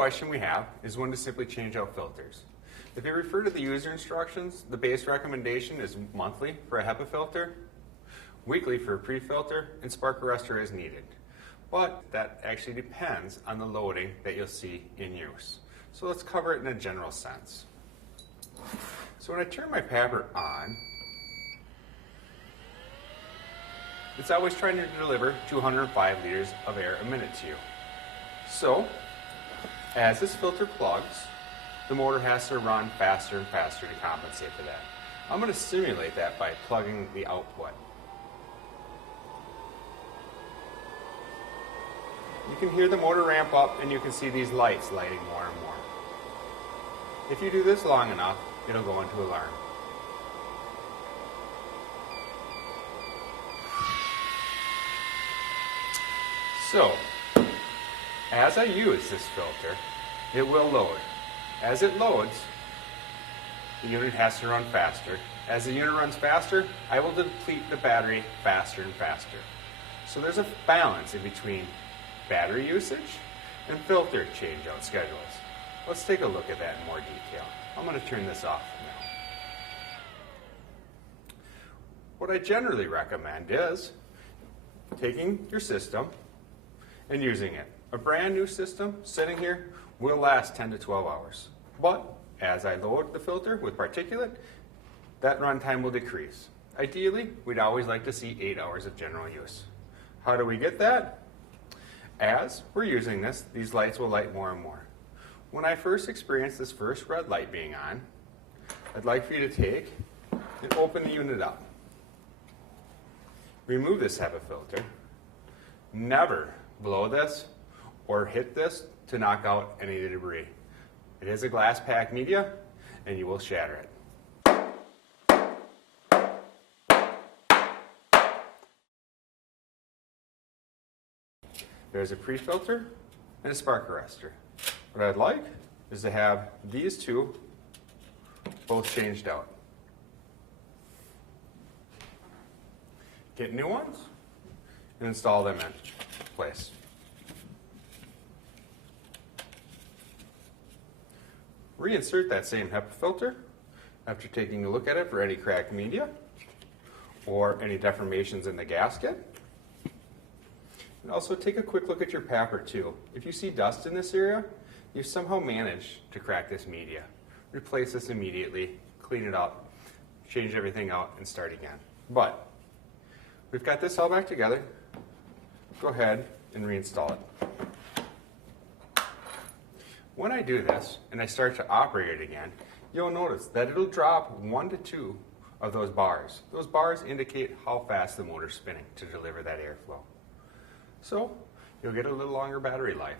question we have is when to simply change out filters. If you refer to the user instructions, the base recommendation is monthly for a HEPA filter, weekly for a pre-filter, and spark arrestor as needed. But that actually depends on the loading that you'll see in use. So let's cover it in a general sense. So when I turn my PAPR on, it's always trying to deliver 205 liters of air a minute to you. So, as this filter plugs, the motor has to run faster and faster to compensate for that. I'm going to simulate that by plugging the output. You can hear the motor ramp up and you can see these lights lighting more and more. If you do this long enough, it'll go into alarm. So, as I use this filter, it will load. As it loads, the unit has to run faster. As the unit runs faster, I will deplete the battery faster and faster. So there's a balance in between battery usage and filter changeout schedules. Let's take a look at that in more detail. I'm going to turn this off now. What I generally recommend is taking your system and using it. A brand new system sitting here will last 10 to 12 hours. But as I load the filter with particulate, that runtime will decrease. Ideally, we'd always like to see 8 hours of general use. How do we get that? As we're using this, these lights will light more and more. When I first experienced this first red light being on, I'd like for you to take and open the unit up. Remove this HEPA filter. Never blow this or hit this to knock out any of the debris. It is a glass pack media and you will shatter it. There's a pre-filter and a spark arrestor. What I'd like is to have these two both changed out. Get new ones and install them in place. Reinsert that same HEPA filter after taking a look at it for any cracked media or any deformations in the gasket. And also take a quick look at your PAPR too. If you see dust in this area, you've somehow managed to crack this media. Replace this immediately, clean it up, change everything out, and start again. But we've got this all back together. Go ahead and reinstall it. When I do this and I start to operate it again, you'll notice that it'll drop 1 to 2 of those bars. Those bars indicate how fast the motor's spinning to deliver that airflow. So you'll get a little longer battery life.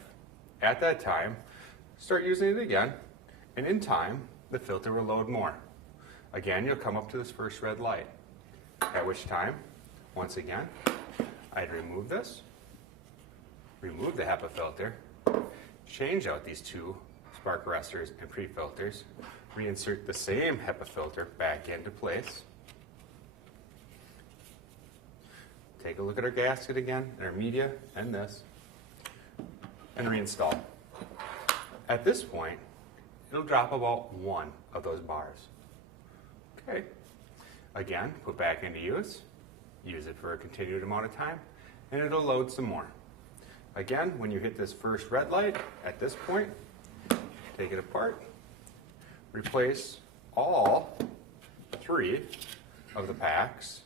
At that time, start using it again, and in time, the filter will load more. Again, you'll come up to this first red light, at which time, once again, I'd remove this, remove the HEPA filter, change out these two spark arrestors and pre-filters, reinsert the same HEPA filter back into place. Take a look at our gasket again, and our media, and this, and reinstall. At this point, it'll drop about 1 of those bars. Okay. Again, put back into use it for a continued amount of time, and it'll load some more. Again, when you hit this first red light, at this point, take it apart, replace all 3 of the packs.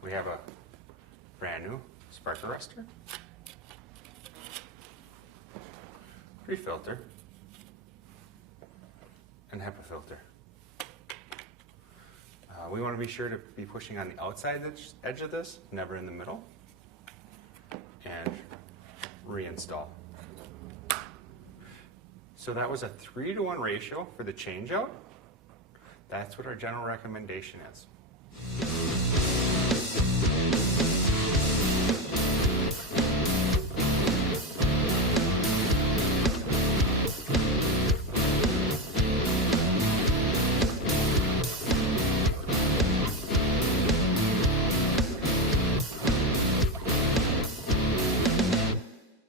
We have a brand new spark arrestor, pre-filter, and HEPA filter. We want to be sure to be pushing on the outside edge of this, never in the middle, and reinstall. So that was a 3-to-1 ratio for the changeout. That's what our general recommendation is.